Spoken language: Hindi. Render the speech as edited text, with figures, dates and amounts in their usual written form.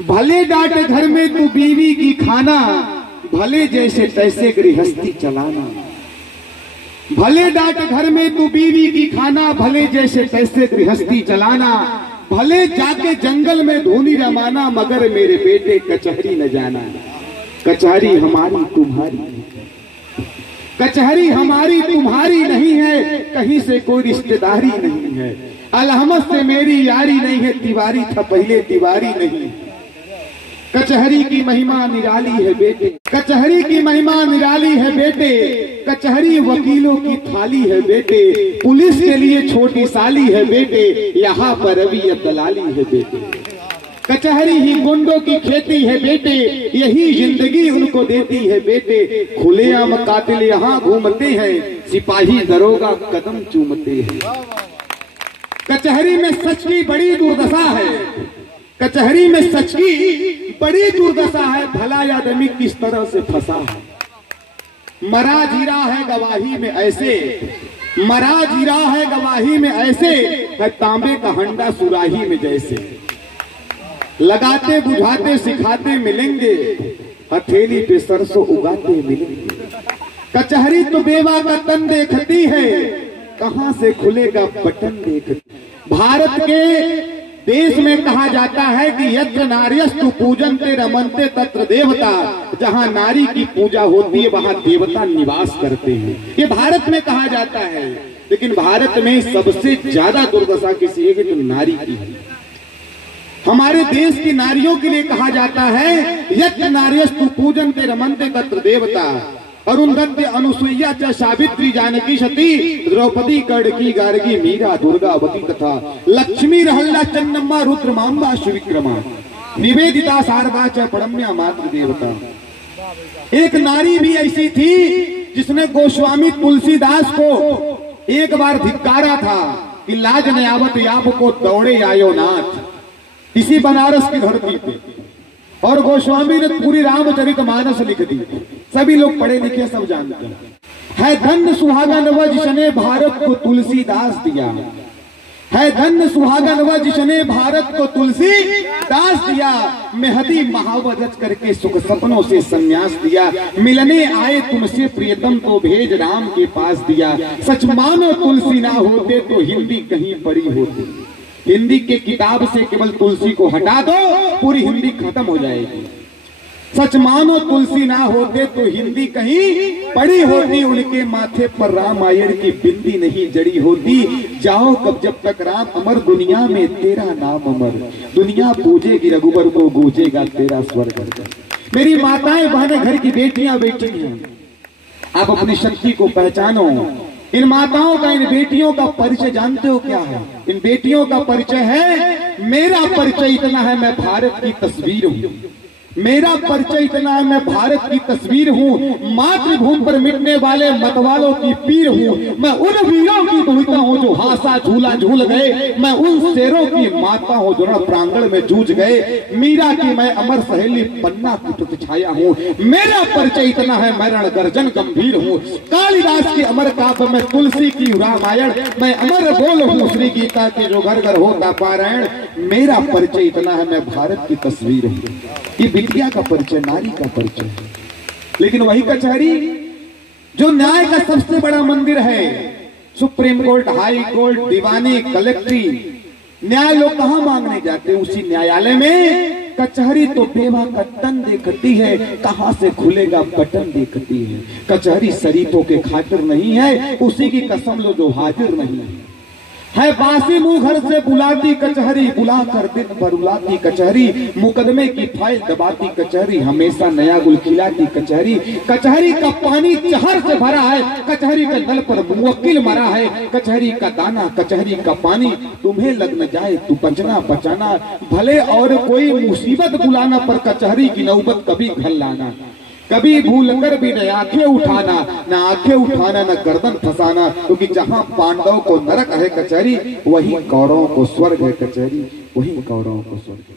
भले डांट घर में तू बीवी की खाना, भले जैसे तैसे गृहस्थी चलाना। भले डांट घर में तू बीवी की खाना, भले जैसे तैसे गृहस्थी चलाना। भले जाके जंगल में धूनी रमाना, मगर मेरे बेटे कचहरी न जाना। कचहरी हमारी तुम्हारी, कचहरी हमारी तुम्हारी नहीं है, कहीं से कोई रिश्तेदारी नहीं है। अलहमद से मेरी यारी नहीं है, तिवारी था पहले तिवारी नहीं। कचहरी की महिमा निराली है बेटे, कचहरी की महिमा निराली है बेटे। कचहरी वकीलों की थाली है बेटे, पुलिस के लिए छोटी साली है बेटे। यहाँ पर अभी दलाली है बेटे। कचहरी ही गुंडों की खेती है बेटे, यही जिंदगी उनको देती है बेटे। खुलेआम कातिल यहाँ घूमते हैं, सिपाही दरोगा कदम चूमते हैं। कचहरी में सच की बड़ी दुर्दशा है, कचहरी में सच की बड़ी दुर्दशा है। भला आदमी किस तरह से फंसा है, मरा जीरा है गवाही में ऐसे, मरा जीरा है गवाही में ऐसे है। तांबे का हंडा सुराही में जैसे, लगाते बुझाते सिखाते मिलेंगे, हथेली पे सरसों उगाते मिलेंगे। कचहरी तो बेवा का तन देखती है, कहां से खुलेगा बटन देखती। भारत के देश में कहा जाता है कि यत्र नार्यस्तु पूजन्ते रमन्ते तत्र देवता। जहां नारी की पूजा होती है वहां देवता निवास करते हैं, ये भारत में कहा जाता है। लेकिन भारत में सबसे ज्यादा दुर्दशा किसी है तो नारी की है। हमारे देश की नारियों के लिए कहा जाता है यत्र नार्यस्तु पूजन्ते रमन्ते तत्र देवता। अरुंधत्य अनुसुईया च सावित्री जानकी सती, द्रौपदी कर्णकी गार्गी मीरा दुर्गावती तथा लक्ष्मी रहल्ला चन्नम्मा रुद्र मांबा सुविक्रमा निवेदिता शारदा च परम्या मातृ देवता। एक नारी भी ऐसी थी जिसने गोस्वामी तुलसीदास को एक बार धिक्कारा था कि लाज न आवत याप को दौड़े आयो नाथ, इसी बनारस की धरती पे। और गोस्वामी ने पूरी रामचरितमानस लिख दी, सभी लोग पढ़े लिखे सब जानते हैं। है धन्य सुहागन वह जिसने भारत को तुलसीदास दिया, है धन्य सुहागन वह जिसने भारत को तुलसीदास दिया। मेहदी महावत रच करके सुख सपनों से संन्यास दिया। मिलने आए तुमसे प्रियतम तो भेज राम के पास दिया। सच मानो तुलसी ना होते तो हिंदी कहीं पड़ी होती। हिंदी के किताब से केवल तुलसी को हटा दो, पूरी हिंदी खत्म हो जाएगी। सच मानो तुलसी ना होते तो हिंदी कहीं पड़ी होती। उनके माथे पर रामायण की बिंदी नहीं जड़ी होती। जाओ कब जब तक राम अमर, दुनिया में तेरा नाम अमर। दुनिया पूजेगी रघुबर को, गूंजेगा तेरा स्वर्ग। मेरी माताएं बहनें, घर की बेटियां बैठी हैं, आप अपनी शक्ति को पहचानो। इन माताओं का, इन बेटियों का परिचय जानते हो क्या है? इन बेटियों का परिचय है, मेरा परिचय इतना है मैं भारत की तस्वीर हूँ। मेरा परिचय इतना है मैं भारत की तस्वीर हूँ। मातृभूमि पर मिटने वाले मतवालों की पीर हूँ। मैं उन वीरों की दुहिता हूँ जो हासा झूला झूल गए। मैं उन शेरों की माता हूँ जो रण प्रांगण में जूझ गए। मीरा की मैं अमर सहेली पन्ना की तुत छाया हूँ। मेरा परिचय इतना है मैं रण गर्जन गंभीर हूँ। कालिदास की अमर काव्य में तुलसी की रामायण, मैं अमर बोल हूँ श्री गीता के जो घर घर होता पारायण। मेरा परिचय इतना है मैं भारत की तस्वीर हूँ। ये बिटिया का परिचय, नारी का परिचय है। लेकिन वही कचहरी जो न्याय का सबसे बड़ा मंदिर है, सुप्रीम कोर्ट, हाई कोर्ट, दीवानी, कलेक्ट्री, न्याय लोग कहां मांगने जाते हैं? उसी न्यायालय में। कचहरी तो बेवा का तन देखती है, कहां से खुलेगा बटन देखती है। कचहरी शरीफों के खातिर नहीं है, उसी की कसम लो जो हाजिर नहीं है। बासी मुंह घर से बुलाती कचहरी, बुला कर दिन भर बुलाती कचहरी। मुकदमे की फाइल दबाती कचहरी, हमेशा नया गुल खिलाती कचहरी। कचहरी का पानी जहर से भरा है, कचहरी के नल पर मुवक्किल मरा है। कचहरी का दाना, कचहरी का पानी, तुम्हें लग न जाए तू बचना बचाना। भले और कोई मुसीबत बुलाना, पर कचहरी की नौबत कभी घर लाना। कभी भूल कर भी न आंखें उठाना, न आंखें उठाना, न गर्दन फंसाना। क्योंकि जहां पांडवों को नरक है कचहरी, वही कौरवों को स्वर्ग है कचहरी, वही कौरवों को स्वर्ग है।